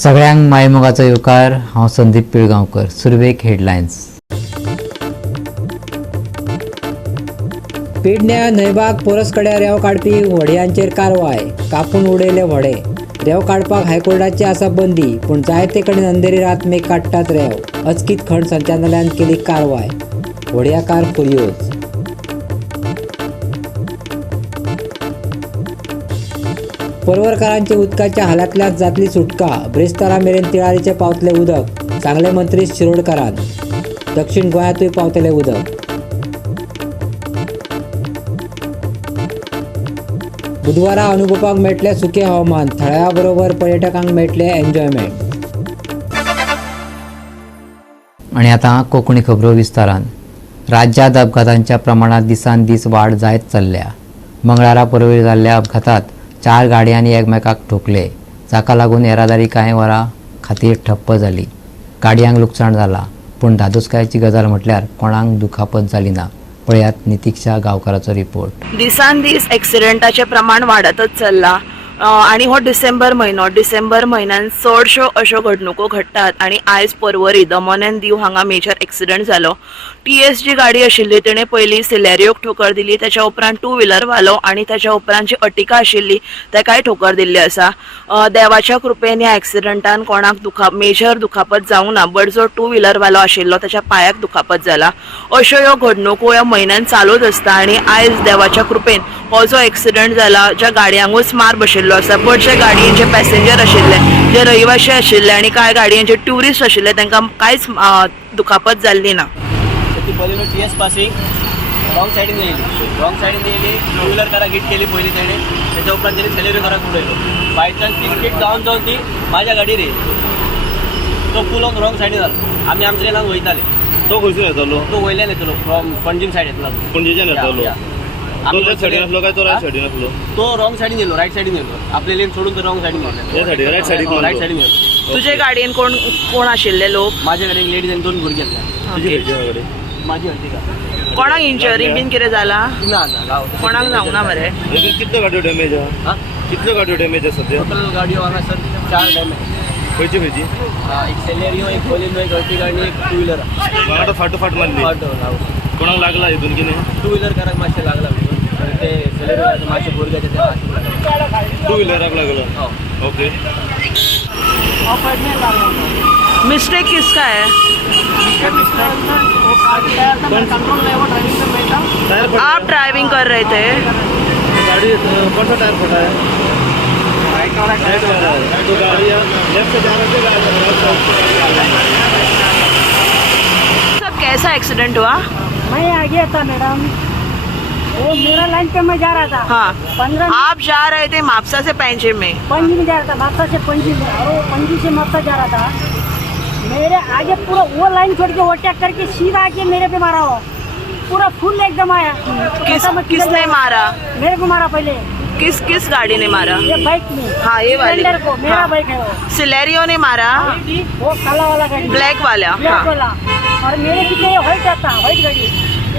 सगळ्यांक मायमोगाचो येवकार। हांव संदीप पिळगांवकर। सुरवेक हेडलायन्स। पेडण्या न्हयभाग परसकड्या रेंव काडपी व्हडयांचेर कारवाय। कापून उडयले व्हडे। रेंव काडपाक हायकोर्टाची आसा बंदी, पूण जायते कडेन अंधेरी रात मेघ काडटात रेंव। अचकीत खंड संचालनालयान केली कारवाय। व्हडयाकार फुर्योज। परवरकारांची उदकाच्या हालांतल्यान जातली सुटका। ब्रेस्तारा मेरेन तिळारीचे पावतले उदक। सांगले मंत्री शिरोडकरान। दक्षिण गोंयांतूय पावतले उदक। बुधवारा अनुभवपाक मेळटले सुखे हवामान। थळाव्या बरोबर पर्यटकांक मेळटले एन्जॉयमेंट। आणि आता कोंकणी खबरो विस्तारान। राज्यांत अपघातांच्या प्रमाणात दिसान दीस वाड जायत चल्ल्या। मंगळारा परवरी जाल्ल्या अपघातात 4 गाडयांनी एकमेकाक ठोकले, जाका लागून येरादारी कांय वरां खातीर ठप्प जाली। गाडयांक लुकसाण जाला, पूण धादोसकायेची गजाल म्हटल्यार कोणाक दुखापत जाली ना। पळयात नितीक्षा गांवकाराचो रिपोर्ट। दिसान दीस एक्सिडेंटाचे प्रमाण वाढतच चल्ला आणि हो डिसेंबर म्हयन्यान चडश्यो अश्यो घडणुको घडटात। आणि आयज परवरी दमन एंड दीव हांगा मेजर एक्सिडेंट जालो। TS जी गाडी आशिल्ली तिणे पयलीं सिलेरियोक ठोकर दिली, त्याच्या उपरांत 2 व्हीलर वालो आणि त्याच्या उपरांत जी अर्टिगा आशिल्ली ताकाय ठोकर दिल्ली आसा। देवाच्या कृपेन ह्या एक्सिडेंटान कोणाक मेजर दुखापत जावंक ना, बट जो 2 व्हीलर वालो आशिल्लो त्याच्या पायाक दुखापत जाला। अश्यो ह्यो घडणुको ह्या म्हयन्यान चालूच आसता। आणि आयज देवाच्या कृपेन हो जो एक्सिडेंट जाला, ज्या गाडयांकूच मार बशिल्लो आसा, बट जे गाडयेचे पॅसेंजर आशिल्ले, जे रहिवाशी आशिल्ले आणि कांय गाडयांचे ट्युरिस्ट आशिल्ले तांकां कांयच दुखापत जाल्ली ना। पयलीं TS पासिंग रॉंग सायडीन येयली 2 व्हीलर काराक हिट केली पयलीं तेणे, त्याच्या उपरांत तेणी सेलेरियो काराक उडयलो। बाय चान्स ती स्पीड जावन ती म्हाज्या गाडयेर येयली, तो पुल ऑन रॉंग सायडीन जालो। आमी आमच्या लेनान वयताले। तो खंयसून येतालो? तो वयल्यान येतलो, फ्रॉम पणजीम सायड येतलो। पणजेच्यान येतालो? तो लेफ्ट सायडीन आसलो काय तो रायट सायडीन आसलो? तो रॉंग सायडीन येयलो, रायट सायडीन येयलो। आपले लेन सोडून तो रॉंग सायडीन येयलो। रायट सायडीन येयलो। तुजे गाडयेन कोण आशिल्ले लोक? माझ्या कडेन लेडीज आनी 2 भुरगीं आसले। माझी अर्टिगा। कोणाक इंजरी बीन कितें जाला? ना गांव कोणाक जावंक ना मरे? कितल्यो गाडयो डॅमेज आहा? कितल्यो गाडयो डॅमेज आसा सद्या? टोटल गाडयो हांगासर 4 डॅमेज। खंयची एक सेलेरियो, एक बोलेनो, एक अर्टिगा आणि एक 2 व्हीलर। वांगडा फाट मारली? कोणाक लागला हितून कितें? 2 व्हीलर काराक मातशें लागला ते सेलेरियो मातशें भुरग्याचे ते मातशें 2 व्हीलराक लागला। ओके। मिस्टेक किसका है? आप ड्राइविंग कर रहे थे? गाड़ी कौन सा टायर फटा है? राइट वाला। तो गाड़ी लेफ्ट से जा रहे थे। सब कैसा एक्सीडेंट हुआ? मैं आ गया था मैडम, वो मेरा लाइन पे मैं जा रहा था। हाँ, 15 आप जा रहे थे मापसा से पैंजे में? पंजी में जा रहा था, मापसा से पंजी में, और वो पंजी से मापसा जा रहा था। मेरे आगे पूरा वो लाइन छोड़ के ओवरटेक करके सीधा आके मेरे पे मारा हो, पूरा फुल एकदम आया। किसने मारा? मेरे को मारा पहले। किस गाड़ी ने मारा? ये बाइक में। हाँ, ये वाली को मेरा हाँ। बाइक है वो। सिलेरियो ने मारा? वो काला वाला गाड़ी, ब्लैक वाला। ब्लैक हाँ। वाला। और मेरे पीछे व्हाइट आता, व्हाइट गाड़ी,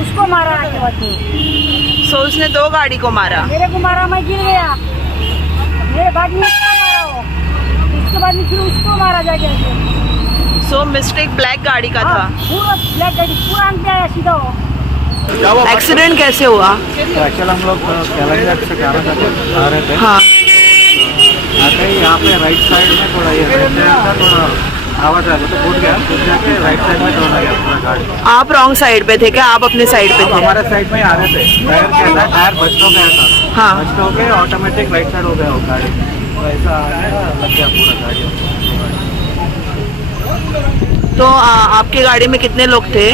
उसको मारा आके बाद। सो उसने 2 गाड़ी को मारा? मेरे को मारा, मैं गिर गया। मेरे बाद में उसको मारा हो, उसके बाद में फिर उसको मारा जाके। सो मिस्टेक ब्लैक गाड़ी का था? पूरा ब्लैक गाड़ी पूरा अंत आया सीधा हो। एक्सीडेंट कैसे हुआ? एक्चुअल हम लोग कैलाश से जाना चाहते आ रहे थे। हाँ। आते ही यहाँ पे राइट साइड में थोड़ा ये का थोड़ा आवाज आ गया तो फूट गया, फूट जाके राइट साइड में दौड़ा गया पूरा गाड़ी। आप रॉन्ग साइड पे थे क्या? आप अपने साइड पे थे? हमारे साइड में ही आ रहे थे। टायर क्या था, टायर बस्ट हो गया था। हाँ। बस्ट हो गया, ऑटोमेटिक राइट साइड हो गया वो गाड़ी, तो ऐसा आ गया, लग गया पूरा गाड़ी। तो आपकी गाड़ी में कितने लोग थे?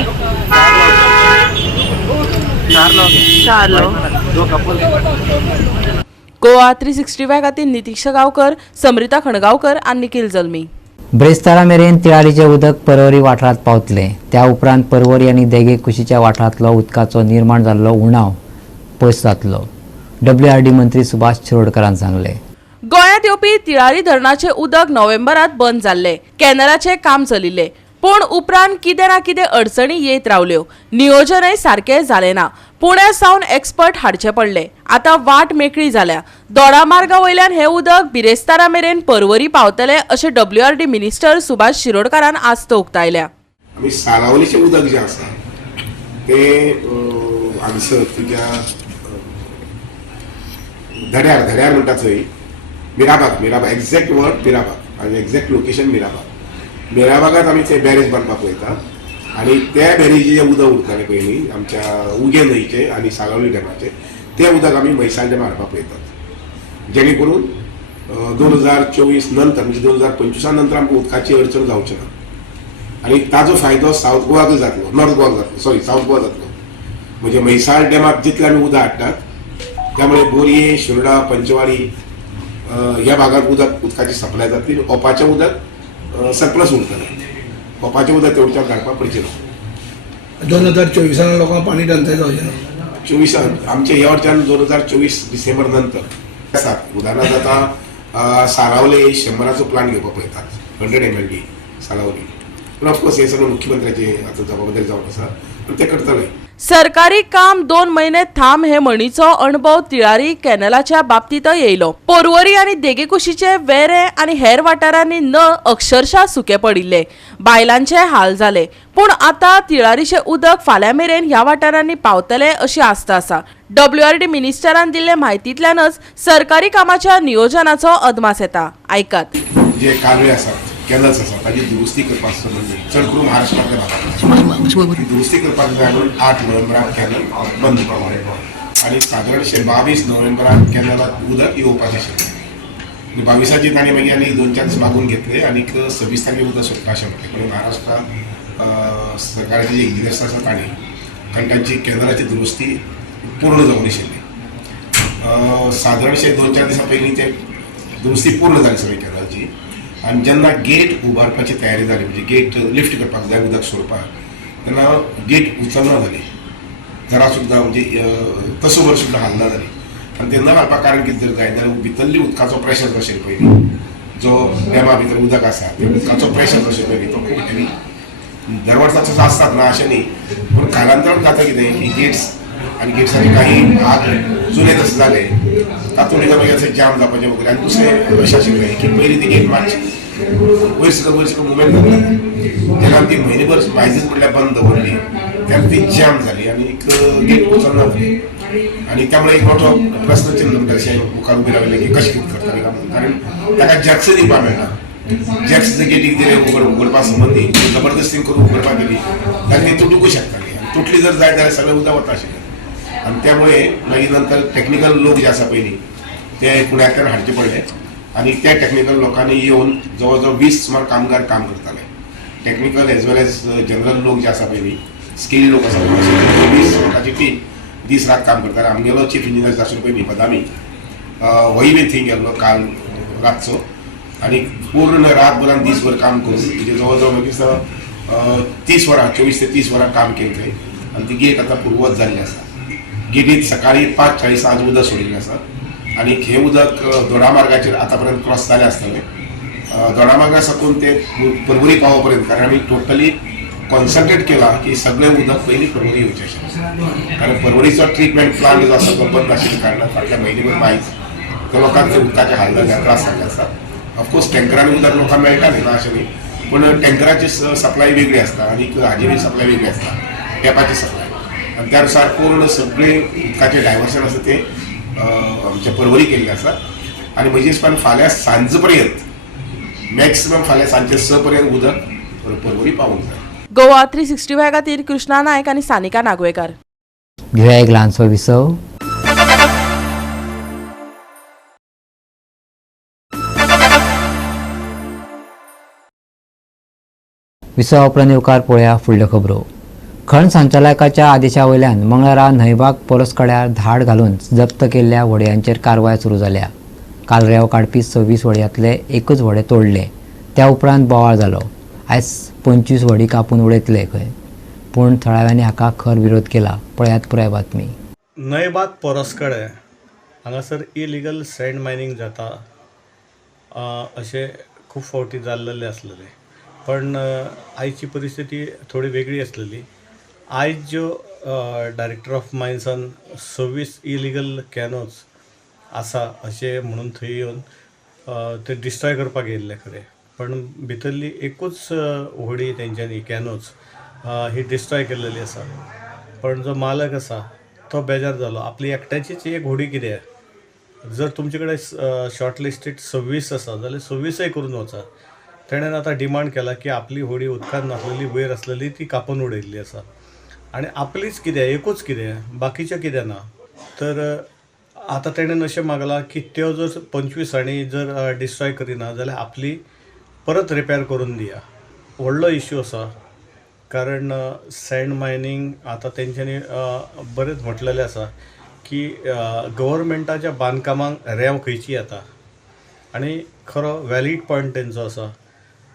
4 लोग। 4 लोग। 2 कपल। गोवा 365 खातीर नितीक्षा गांवकर, समृता खणगांवकर आनी निखिल जल्मी। ब्रेस्तारा मेरेन तिळारीचे उदक परवरी वाठारांत पावतले। त्या उपरांत परवरी आनी देगे कुशीच्या वाठारांतलो उदकाचो निर्माण जाल्लो उणाव पयस जातलो। WRD मंत्री सुभाष शिरोडकरान सांगले। गोंयांत येवपी तिळारी धरणाचे उदक नोव्हेंबरांत बंद जाल्ले। कॅनलाचे काम चलिल्ले। पूण उपरांत कितें ना कितें अडचणी येत रावल्यो, नियोजनय सारकें जालें ना. पुण्या सावन एक्सपर्ट हाडचे पडले. आतां वाट मेकळी जाल्या. दोडामार्गा वयल्यान हें उदक बिरेस्तारा मेरेन पर्वरी पावतलें अशें WRD मिनिस्टर सुभाष शिरोडकारान आस्त उक्तायल्या. आमी सारावलीचें उदक जें आसा तें हांगसर तुज्या धड्यार म्हणटा थंय मिराबाग एक्झॅक्ट वर्ड मिराबाग आनी एक्झॅक्ट लोकेशन मिराबागात आमी ते बॅरेज बांदपाक पळयता आनी त्या बॅरेजीचें उदक उरतालें पयलीं आमच्या उगे न्हंयचें आनी सागावली डॅमाचें तें उदक आमी म्हैसाळ डॅमार हाडपाक पळयतात, जेणे करून 2024 नंतर म्हणजे 2025 नंतर आमकां उदकाची अडचण जावची ना आनी ताजो फायदो सावथ गोवाक जातलो, नॉर्थ गोवाक जातलो, सावथ गोवा जातलो. म्हणजे म्हैसाळ डॅमात जितलें आमी उदक हाडटात त्यामुळे बोरये, शिरोडा, पंचवाडी ह्या भागात उदकाची सप्लाय जातली. ओपाचें उदक सरप्लस उरतलें. ओपाचें उदक तेवढ्यान काडपाक पडचें ना. 2024 लोकांक पाणी टंचाई जावचें ना. 24 आमचे ह्या वर्षान 2024 डिसेंबर नंतर आसात. उदाहरणार्थ आता सारावले 100ाचो प्लांट घेवपाक पळयतात, 100 MLD सारावली. पण ऑफकोर्स हे सगळं मुख्यमंत्र्याचे आता जबाबदारी जावन आसा पण ते करतले. सरकारी काम 2 महिने थांब हे म्हणीचो अणभव तिळारी कॅनलाच्या बाबतीतय येयलो. पोरवरी आनी देगेकुशीचे वेरे आनी हेर वाठारांनी नळ अक्षरशः सुके पडिल्ले. बायलांचे हाल जाले. पूण आतां तिळारीचे उदक फाल्यां मेरेन ह्या वाठारांनी पावतले अशी आस्त आसा. WRD मिनिस्टरान दिल्ले म्हायतींतल्यानच सरकारी कामाच्या नियोजनाचो अदमास येता. आयकात. जे कालवे आसात, कॅनल्स आसात ताची दुरुस्ती करपाक संबंधी चड करून महाराष्ट्रांतल्या भागात दुरुस्ती करपाक जाय म्हणून 8 नोव्हेंबराक कॅनल बंद करपाक आनी सादारणशे 22 नोव्हेंबराक कॅनलात उदक येवपाचें आशिल्लें. 22 ताणें मागीर आनी 2-4 दीस मागून घेतले आनी 26 तारखेक उदक सोडटा अशें म्हटलें. पण महाराष्ट्रा सरकाराचे जे इंजिनियर्स आसा ताणें कारण तांची कॅनलाची दुरुस्ती पूर्ण जावंक नाशिल्ली. सादारणशे 2-4 दिसां पयलीं ते दुरुस्ती पूर्ण जाली सगळी कॅनलाची आनी जेन्ना गेट उबारपाची तयारी जाली म्हणजे गेट लिफ्ट करपाक जाय उदक सोडपाक तेन्ना गेट उचलना जाली जरा सुद्दां म्हणजे तसो वर सुद्दां हालना जाली. आनी तेन्ना घालपाक कारण कितें जाय जाल्यार भितरली उदकाचो प्रेशर जो आशिल्लो पयलीं जो डॅमा भितर उदक आसा ते उदकाचो प्रेशर जो आशिल्लो पयलीं तो खूब हेवी दर वर्साचो आसतात ना अशें न्ही. पूण कालांतरान जाता कितें की गेट्स आनी गेट्सांनी काही भाग जुने तशें जाले तातूंत मागीर अशें जाम जावपाचें वगैरे आनी दुसरें अशें आशिल्लें की पयलीं ती गेट मातशी वयर सुद्दां मुवमेंट जाता जेन्ना ती म्हयनेभर प्रायजीस म्हणल्यार बंद दवरली तेन्ना ती जॅम जाली आनी गेट वचना जाली आनी त्यामुळे एक मोठो प्रस्न चिन्ह म्हणटा अशें मुखार उबे रावलें की कशें कितें करतलें काय कारण ताका जॅक्स दिवपाक मेळना. जॅक्स गेटीक दिले उगडपा संबंदी जबरदस्ती करून उगडपाक गेली जाल्यार ती तुटूंक शकताली. तुटली जर जाय जाल्यार सगळें उदक वता आशिल्लें आनी त्यामुळे मागीर नंतर टेक्निकल लोक जे आसा पयलीं ते पुण्याच्यान हाडचे पडले आनी त्या टेक्निकल लोकांनी येवन जवळ जवळ 20 सुमार कामगार काम करताले. टेक्निकल एज वेल एज जनरल लोक जे आसा पयलीं स्किल्ड लोक आसा 20 लोकांची टीम दीस रात काम करताले. आमगेलो चीफ इंजिनियर आशिल्लो पळय बदामी होय बी थंय गेल्लो काल रातचो आनी पूर्ण रातभरान दीसभर काम करून म्हणजे जवळ जवळ मागीर 30 वरां 24 ते 30 वरां काम केलें थंय आनी ती गेट आतां पूर्ववत जाल्ली आसा. गेटीत सकाळी 5:40 आज उदक सोडिल्लें आसा आनी हें उदक दोडामार्गाचेर आतां पर्यंत क्रॉस जालें आसतलें. दोडामार्गा साकून ते पर्वरी पावो पर्यंत कारण आमी टोटली कॉन्सन्ट्रेट केला की सगळें उदक पयलीं पर्वरी येवचें आशिल्लें कारण पर्वरीचो ट्रिटमेंट प्लांट जो आसा तो बंद आशिल्ल्या कारणान फाटल्या म्हयनेभर मायज त्या लोकांक ते उदकाचे हाल जाल्ले त्रास जाल्ले आसा. ऑफकोर्स टँकरांनी उदक लोकांक मेळटालें ना अशें न्ही पूण टँकराची सप्लाय वेगळी आसता आनी हाजी बी सप्लाय वेगळी आसता टॅपाची सप्लाय आनी त्या अनुसार पूर्ण सगळे उदकाचें डायवर्शन आसा तें आमच्या पर्वरी केल्लें आसा आनी म्हजे हिसपान फाल्यां सांज पर्यंत मॅक्सिमम फाल्यां सांजचे 6 पर्यंत उदक पर्वरी पावूंक जाय. गोवा 365 खातीर कृष्णा नायक आनी सानिका नागवेकर. घेऊया एक ल्हानसो विसव. विसव उपरांत येवकार पळोवया फुडल्यो खबरो. खण संचालकाच्या आदेशा वयल्यान मंगळारा न्हयभाग परसकड्यार धाड घालून जप्त केल्ल्या व्हडयांचेर कारवाय सुरू जाल्या. काल रेंव काडपी 26 व्हडयांतले एकूच व्हडें तोडले. त्या उपरांत बोवाळ जालो. आयज 25 व्हडी कापून उडयतले खंय पूण थळाव्यांनी हाका खर विरोध केला. पळयात पुराय बातमी. न्हयभाग परसकडे हांगासर इलिगल सँड मायनिंग जाता अशें खूब फावटी जाल्लेलें आसलेलें. पण आयची परिस्थिती थोडी वेगळी असलेली. आयज जो डायरेक्टर ऑफ मायन्सान 26 इलिगल कॅनोज आसा अशें म्हणून थंय येवन ते डिस्ट्रॉय करपाक येयल्ले खरे, पण भितरली एकूच व्हडी तेंच्यांनी कॅनोज ही डिस्ट्रॉय केल्लेली आसा. पण जो मालक आसा तो बेजार जालो, आपली एकट्याचीच एक व्हडी कितें, जर तुमचे कडेन शॉर्ट लिस्टेड 26 आसा जाल्यार 26 करून वचा. तेणेन आतां डिमांड केला की आपली व्हडी उदकांत नासलेली वयर आसलेली ती कापून उडयल्ली आसा आनी आपलीच कितें एकूच कितें बाकीचें कितें ना. तर आतां तेणेन अशें मागलां की त्यो जर 25 जर डिस्ट्रॉय करिना जाल्यार आपली परत रिपेर करून दिया. व्हडलो इश्यू आसा, कारण सँड मायनींग आतां तेंच्यांनी बरेंच म्हटलेलें आसा की गव्हर्मेंटाच्या बांदकामांक रेंव खंयची येता आनी खरो वॅलीड पॉयंट तेंचो आसा.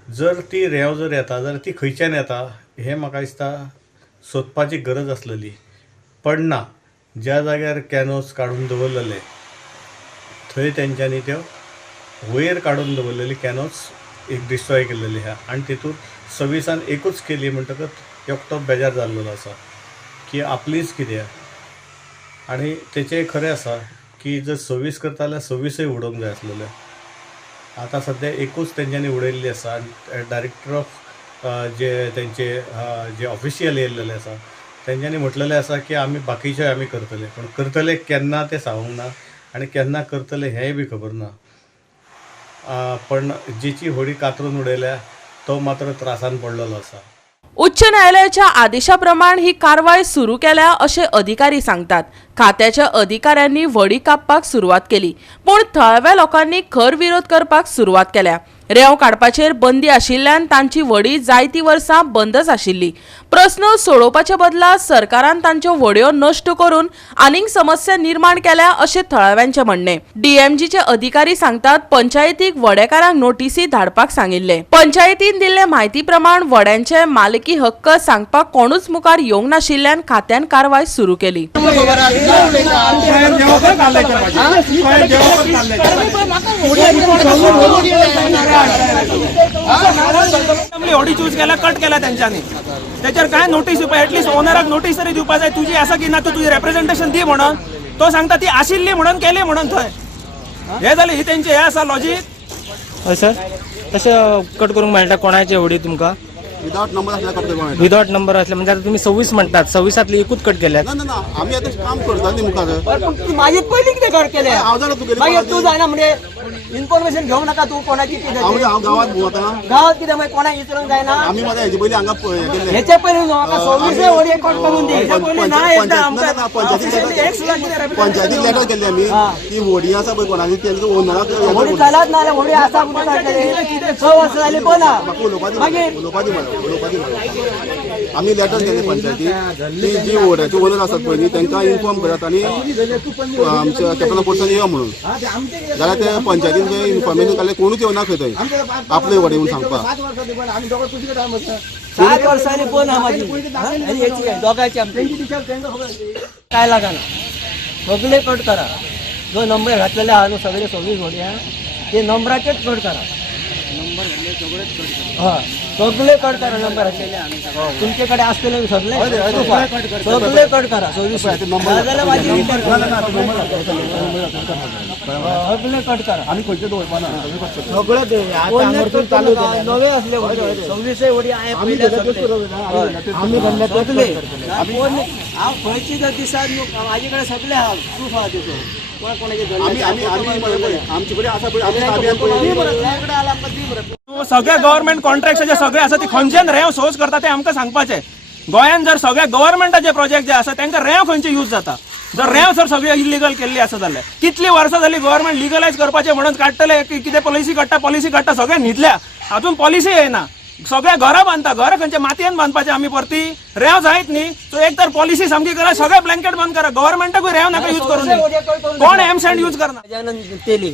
जर ती रेंव जर येता जाल्यार ती खंयच्यान येता हें म्हाका दिसता सोदपाची गरज आसलेली, पण ना. ज्या जाग्यार कॅनोज काडून दवरलेले थंय तेंच्यांनी त्यो वयर काडून दवरलेली कॅनोज एक डिस्ट्रॉय केल्लेली आहा आनी तितून 26 एकूच केली म्हणटकच एकटो बेजार जाल्लो आसा की आपलीच कितें. आनी तेचें खरें आसा की जर 26 करता जाल्यार 26 उडोवंक जाय आसलेले. आतां सद्या एकूच तेंच्यांनी उडयल्ली आसा आनी डायरेक्टर ऑफ जे ऑफिशियल येयल्लेले आसा तेंच्यांनी म्हटलेलें आसा की आमी बाकीचे आमी करतले, पण करतले केन्ना तें सांगूंक ना आनी केन्ना करतले हेंय बी खबर ना. पण जेची व्हडी कातरून उडयल्या तो मात्र त्रासान पडलेलो आसा. उच्च न्यायालयाच्या आदेशाप्रमाण ही कारवाय सुरू केल्या असे अधिकारी सांगतात. खात्याच्या अधिकाऱ्यांनी व्हडी कापपाक सुरुवात केली, पण थळाव्या लोकांनी खर विरोध करपाक सुरुवात केल्या. रेंव काडपाचेर बंदी आशिल्ल्यान तांची व्हडी जायती वर्सां बंदच आशिल्ली. प्रस्न सोडोवपाचे बदला सरकारान तांच्यो व्हड्यो नश्ट करून आनीक समस्या निर्माण केल्या अशें थळाव्यांचे म्हणणे. डीएमजीचे अधिकारी सांगतात पंचायतीक व्हडेकारांक नोटीसी धाडपाक सांगिल्ले. पंचायतीन दिल्ले म्हायती प्रमाण व्हड्यांचे मालकी हक्क सांगपाक कोणूच मुखार येवंक नाशिल्ल्यान खात्यान कारवाय सुरू केली. व्हडी चूज केला, कट केला त्यांच्यानी. त्याच्यावर काय नोटीस एटलीस्ट ओनराक नोटीस तरी दिवपा जाय. तुझी असं की ना तू तुझी रिप्रेझेंटेशन दी म्हणून, तो सांगता ती आशिल्ली म्हणून केली म्हणून थंय. हे जालें ही तेंचे हे आसा लॉजीक. हय सर, तशें कट करूंक मेळटा कोणाचे व्हडी तुमकां विदाउट नंबर असल्या कट करपाक मेळटा. विदाउट नंबर असले म्हणजे आता तुम्ही 26 म्हणतात, 26 एकूच कट केल्यात. ना ना ना आमी आतां काम करता न्ही मुखार. माझी पहिली किती कर केले हांव जाणा तुगेली मागीर तू जायना म्हणजे इन्फॉर्मेशन घेवंक नाका तू कोणाची कितें हांव गांवांत भोंवता. गांवांत कितें मागीर कोणाक विचारूंक जायना. आमी मरे हेजे पयलीं हांगा हे केल्लें. हेचे पयलीं न्हू म्हाका 26 व्हडी कट करून दी. हेचे पयलीं ना एकदा आमकां पंचायतीक लेटर केल्ली आमी. ती व्हडी आसा पळय कोणाची तेंका ओनराक व्हडी चलत ना जाल्यार व्हडी आसा म्हणून 6 वर्सां जालीं पळना. आमी लेटर केले पंचायतीक. ती जी व्हड्याची ओनर आसात पळय न्ही तेंकां इन्फॉर्म करात आनी आमच्या कॅप्टन पोर्सान येया म्हणून. जाल्यार ते पंचायतीन जे इन्फॉर्मेशन काडलें कोणूच येवना खंय थंय आपले व्हडी म्हणून सांगपाक. 7 वर्सांनी पळना म्हाजी आनी हेची दोगांची आमची काय लागना. सगळे कट करा. जो नंबर घातलेले आहा न्हू सगळे 26 व्हडी आहा ते नंबराचेच कट करा. हय सगळे कट करा नंबराचे. तुमचे कडे असलेले सगळे कट करा. 26 जाल्यार माझी सगळे कट करा. आमी खंयचे दवरपाना सगळे नवे असले 26 व्हडी आहे पयले सगळे. हांव खंयची जर दिसात न्हू म्हाजे कडेन सगळे आहा प्रूफ आहा तेचो. सगळे गव्हर्नमेंट कॉन्ट्रॅक्टाचे सगळे आसा ती खंयच्यान रेंव सोर्स करता ते आमकां सांगपाचें. गोंयान जर सगळे गव्हर्नमेंटाचे प्रोजेक्ट जे आसा तांकां रेंव खंयचे यूज जाता. जर रेंव जर सगळे इलिगल केल्ली आसा जाल्यार कितली वर्सां जाली गव्हर्नमेंट लिगलायज करपाचें म्हणून काडटले कितें पॉलिसी काडटा सगळे न्हिदल्या. हातून पॉलिसी येना. सगळे घरां बांदता. घरां खंयचे मातयेन बांदपाचे आमी परती. रेंव जायत न्ही सो एक तर पॉलिसी सामकी करा. सगळे ब्लँकेट बंद करा. गव्हर्नमेंटाकूय रेंव नाका यूज करून. कोण एम सँड यूज करना. तेली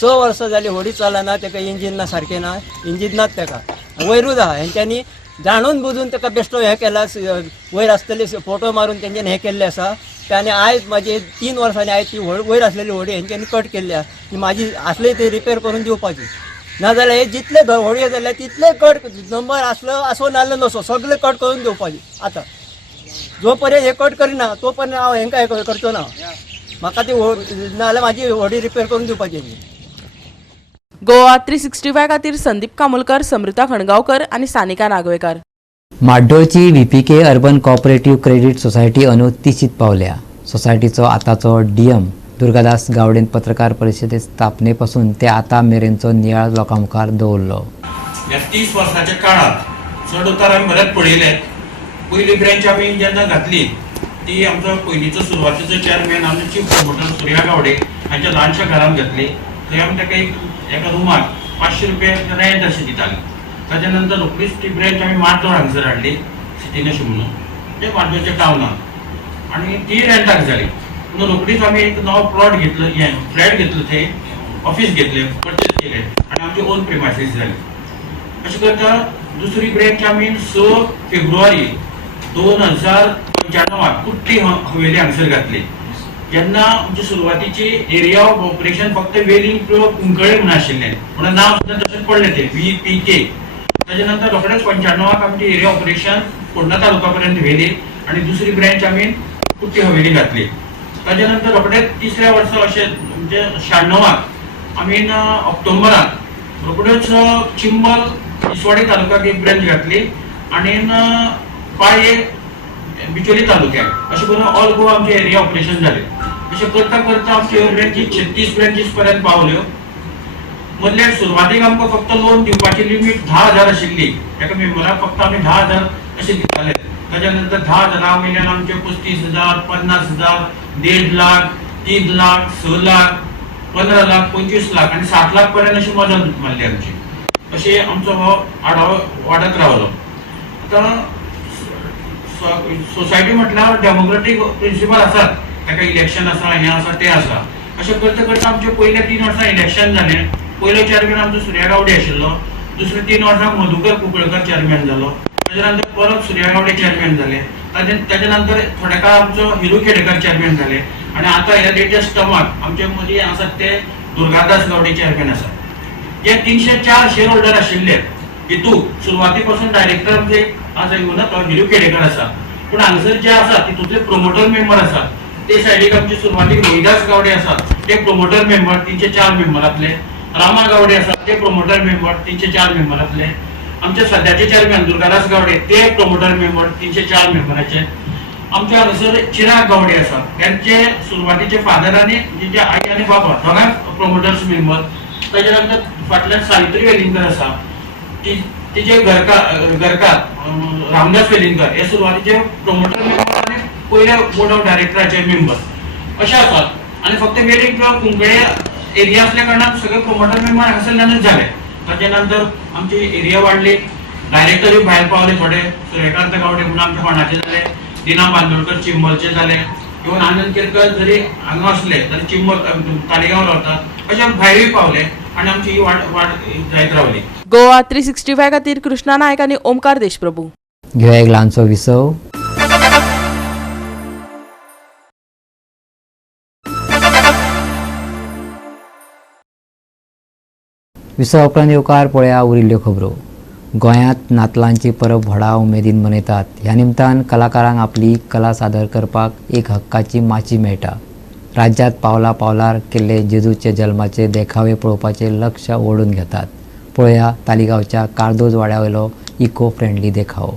6 वर्सां जाली व्हडी चलना. ताका इंजीन ना सारकें ना. इंजीन नात ताका वयरूच आहा. हेंच्यांनी जाणून बुजून ताका बेश्टो हें केला. वयर आसतले फोटो मारून तेंच्यांनी हें केल्लें आसा. आनी आयज म्हाजी 3 वर्सांनी आयज ती वयर आसलेली व्हडी हेंच्यांनी कट केल्ल्या. ती म्हाजी आसली ती रिपेर करून दिवपाची. नाजाल्यार हे जितले व्हडे जाल्यार तितले कट नंबर आसलो आसो नासलो नसो सगळे कट करून घेवपाचे आता जो पर्यंत हे कट करिना तो पर्यंत हांव हेंकां हे करचो ना म्हाका ती नाजाल्यार म्हाजी व्हडी रिपेर करून दिवपाची गोवा 365 खातीर संदीप कामुलकर, समृता खणगांवकर आणि सानिका नागवेकर. माड्डोळची VPK urban cooperative credit society अनुत्तीचित पावल्या. सोसायटीचो आताचो डीएम दुर्गादास गावडेन पत्रकार परिशदे स्थापनेपासून ते आता मेरेनचो नियाळ लोकांमुखार दवरलो. ह्या 30 वर्साच्या काळात चड उतार आमी बरेच पळयले. पयली ब्रँच आमी जेन्ना घातली ती आमचो पयलीचो सुरवातीचो चेअरमॅन आमचो चीफ प्रमोटर सुर्या गावडे हांच्या ल्हानशा घरांत घातली. थंय आमी ताका एका रूमाक 500 रुपया रेंट अशें दिताले. ताच्या नंतर रोखडीच ती ब्रँच आमी माड्डोळ हांगसर हाडली सिटीन अशें म्हणून ते माड्डोळच्या टावनात आनी ती रेंटाक जाली. म्हणून रोखडीच आमी एक नवो प्लॉट घेतलो फ्लॅट घेतलो थंय ऑफिस घेतलें परचेज केलें आनी आमचे ओन प्रिमायसीस जाले. अशें करता दुसरी ब्रँच आमी 6 फेब्रुवारी 2095 कुट्टी हवेली हांगसर घातली. जेन्ना आमची सुरवातीची एरिया ऑफ ऑपरेशन फक्त वेलिंग किंवा कुंकळे म्हणून आशिल्लें म्हणून नांव सुद्दां तशेंच पडलें तें VPK. ताच्या नंतर रोखडेच 95 आमची एरिया ऑपरेशन फोंडा तालुका पर्यंत व्हेली आनी दुसरी ब्रँच आमी कुट्टी हवेली घातली. ताच्या नंतर रोखडेच तिसऱ्या वर्सा अशें म्हणजे 96 आमी ऑक्टोबरांत रोखडेच चिंबल इसवाडी तालुक्याक एक ब्रँच घातली आनी पाळये बिचोली तालुक्याक अशें करून ऑल गोवा आमचे एरिया ऑपरेशन जालें. अशें करता करता आमचे ब्रँचीस 36 ब्रँचीस पर्यंत पावल्यो. मदल्या सुरवातीक आमकां फक्त लोन दिवपाची लिमीट 10,000 आशिल्ली. एका मेंबराक फक्त आमी 10,000 अशें दिताले. ताच्या नंतर 10,000 वयल्यान आमचे 35,000, 50,000, 1.5 लाख, 3 लाख, 6 लाख, 15 लाख, 25 लाख आनी 7 लाख पर्यंत अशी मदत मारली आमची. अशें आमचो हो आढावो वाडत रावलो. आतां सोसायटी म्हटल्यार डेमोक्रेटीक प्रिंसिपल आसात. ताका इलेक्शन आसा हें आसा तें आसा. अशें करता करता आमचे पयले 3 वर्सां इलेक्शन जालें. पयलो चेअरमॅन आमचो सुर्या गावडे आशिल्लो. दुसरे 3 वर्सांक मधुकर कुंकळकर चेअरमॅन जालो. ताच्या नंतर परत सुर्या गावडे चेअरमॅन जाले. ताच्या नंतर थोड्या काळ आमचो हिरू खेडेकर चेअरमॅन जाले आनी आतां ह्या लेटेस्ट टर्माक आमचे मदीं आसात ते दुर्गादास गावडे चेअरमॅन आसात. जे 304 शेअर होल्डर आशिल्ले हितूंक सुरवाती पासून डायरेक्टर आमचे आज येवना तो हिरू खेडेकर आसा. पूण हांगसर जे आसा तितूंतले प्रमोटर मेंबर आसात ते सायडीक आमचे सुरवातीक रोहिदास गावडे आसात ते प्रमोटर मेंबर 304 मेंबरांतले. रामा गावडे आसात ते प्रमोटर मेंबर 304 मेंबरांतले. आमचे सध्याचे चेअरमॅन दुर्गादास गावडे ते प्रमोटर मेंबर 304 मेंबराचे. आमचे हांगसर चिराग गावडे आसात त्यांचे सुरवातीचे फादर आनी जे आई आनी बाबा दोगांच प्रमोटर्स मेंबर. ताच्या नंतर फाटल्यान सावित्री वेलिंगकर आसा तिचे घरकार रामदास वेलिंगकर हे सुरवातीचे प्रमोटर मेंबर आनी पयले बोर्ड ऑफ डायरेक्टराचे मेंबर अशे आसात. आनी फक्त वेलिंग किंवा कुंकळे एरिया असल्या कारणान सगळे प्रमोटर मेंबर हांगसरल्यानच झाले. ताच्या नंतर आमची एरिया वाडली. डायरेक्टरूय भायर पावले थोडे. सूर्यकांत गावडे म्हणून आमच्या कोणाचे जाले. दिना बांदोडकर चिंबलचे जाले. इवन आनंद केरकर जरी हांगा असले तरी चिंबल तालिगांव रावतात अशे भायरूय पावले आनी आमची ही वाड जायत रावली. गोवा 365 खातीर कृष्णा नायक आनी ओमकार देशप्रभू. घेऊया एक ल्हानसो विसव. विसव उपरांत येवकार पळया उरिल्ल्यो खबरो. गोंयांत नातलांची परब व्हडा उमेदीन मनयतात. ह्या निमतान कलाकारांक आपली कला सादर करपाक एक हक्काची माची मेळटा. राज्यांत पावला पावलार केल्ले जेजूचे जल्माचे देखावे पळोवपाचे लक्ष ओडून घेतात. पळया तालिगांवच्या कार्दोज वाड्यावयलो इको फ्रेंडली देखावो.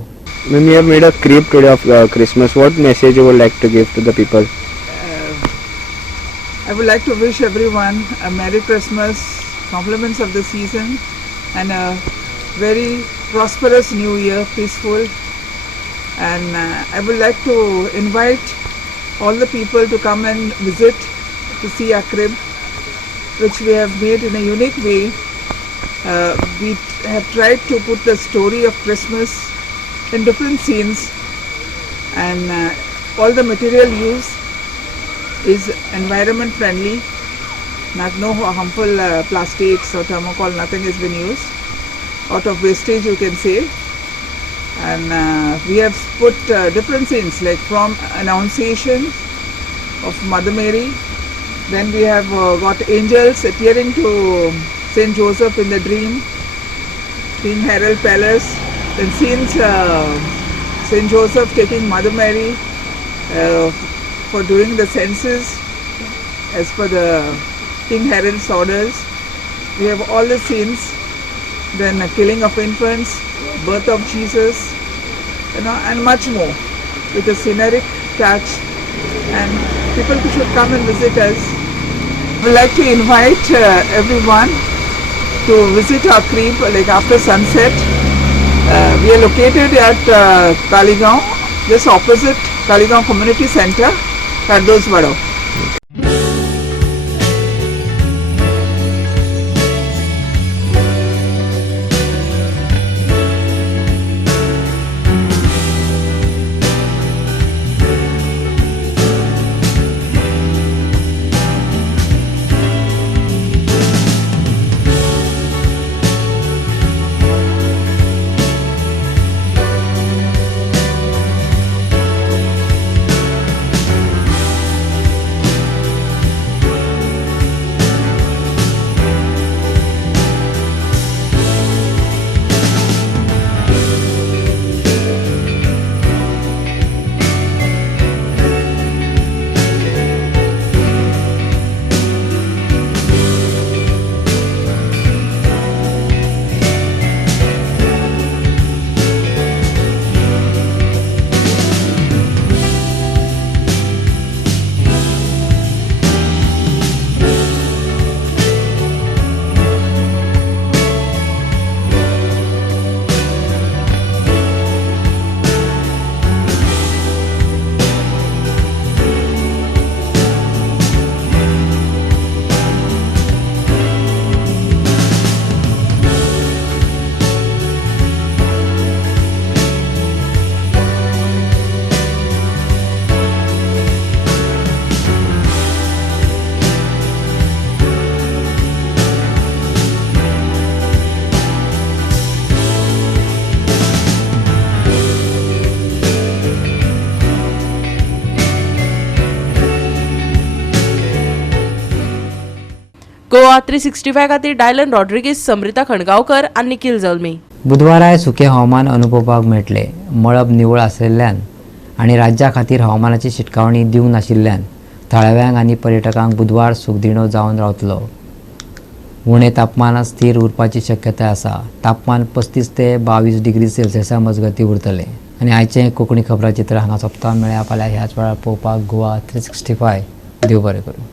When you have made a crepe today of Christmas, what message you would like to give to the people? I would like to wish everyone a Merry Christmas, compliments of the season, and a very prosperous New Year, peaceful. And I would like to invite all the people to come and visit to see our crib, which we have made in a unique way. We have tried to put the story of Christmas in different scenes, and all the material used is environment friendly. No harmful plastics or thermocol, nothing has been used. Out of wastage, you can say. And we have put different scenes, like from Annunciation of Mother Mary. Then we have got angels appearing to St. Joseph in the Dream, King Herald Palace. Then scenes St. Joseph taking Mother Mary for doing the census as per the King Herald's orders. We have all the scenes. Then killing of infants, birth of Jesus, and much more with a scenic touch. And people should come and visit us. We would like to invite everyone to visit our creep like after sunset. We are located at Kaligaon, just opposite Kaligaon Community Center, Kardozwado. Goa 365 खातीर Dylan Rodrigues, Samrita खणगांवकर आनी निखिल जल्मी. बुधवाराय सुके हवामान अनुभवपाक मेळटले. मळब निवळ आशिल्ल्यान आनी राज्या खातीर हवामानाची शिटकावणी दिवंक नाशिल्ल्यान थळाव्यांक आनी पर्यटकांक बुधवार सुखदिणो जावन रावतलो. उणें तापमान स्थिर उरपाची शक्यताय आसा. तापमान 35 ते 22 डिग्री सेल्सियसा मजगती उरतलें. आनी आयचें कोंकणी खबराचित्र हांगा सोंपता. मेळया फाल्यां ह्याच वेळार पळोवपाक गोवा 365. देव बरें करूं.